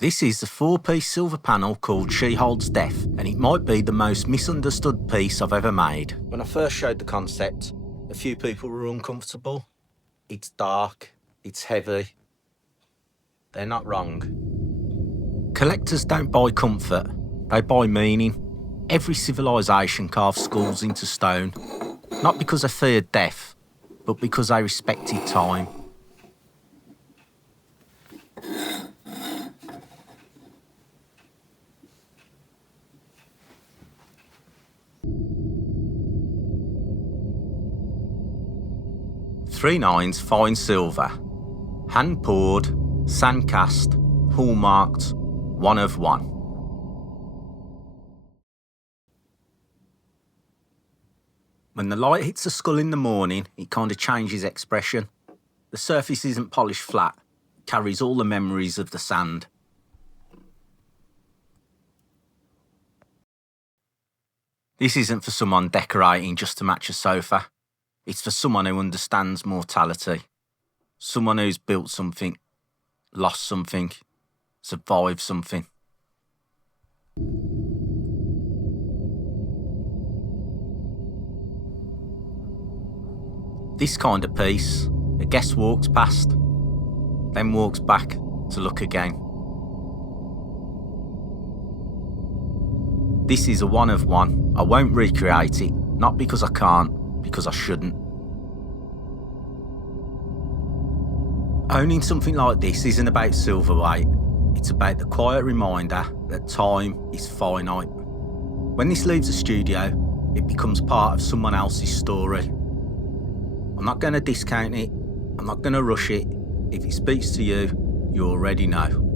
This is the 4-piece silver panel called She Holds Death, and it might be the most misunderstood piece I've ever made. When I first showed the concept, a few people were uncomfortable. It's dark, it's heavy. They're not wrong. Collectors don't buy comfort, they buy meaning. Every civilization carved skulls into stone, not because they feared death, but because they respected time. Three nines fine silver, hand poured, sand cast, hallmarked, 1 of 1. When the light hits the skull in the morning, it kind of changes expression. The surface isn't polished flat, it carries all the memories of the sand. This isn't for someone decorating just to match a sofa. It's for someone who understands mortality. Someone who's built something, lost something, survived something. This kind of piece, a guest walks past, then walks back to look again. This is a 1 of 1. I won't recreate it, not because I can't, because I shouldn't. Owning something like this isn't about silverweight, it's about the quiet reminder that time is finite. When this leaves the studio, it becomes part of someone else's story. I'm not going to discount it, I'm not going to rush it. If it speaks to you, you already know.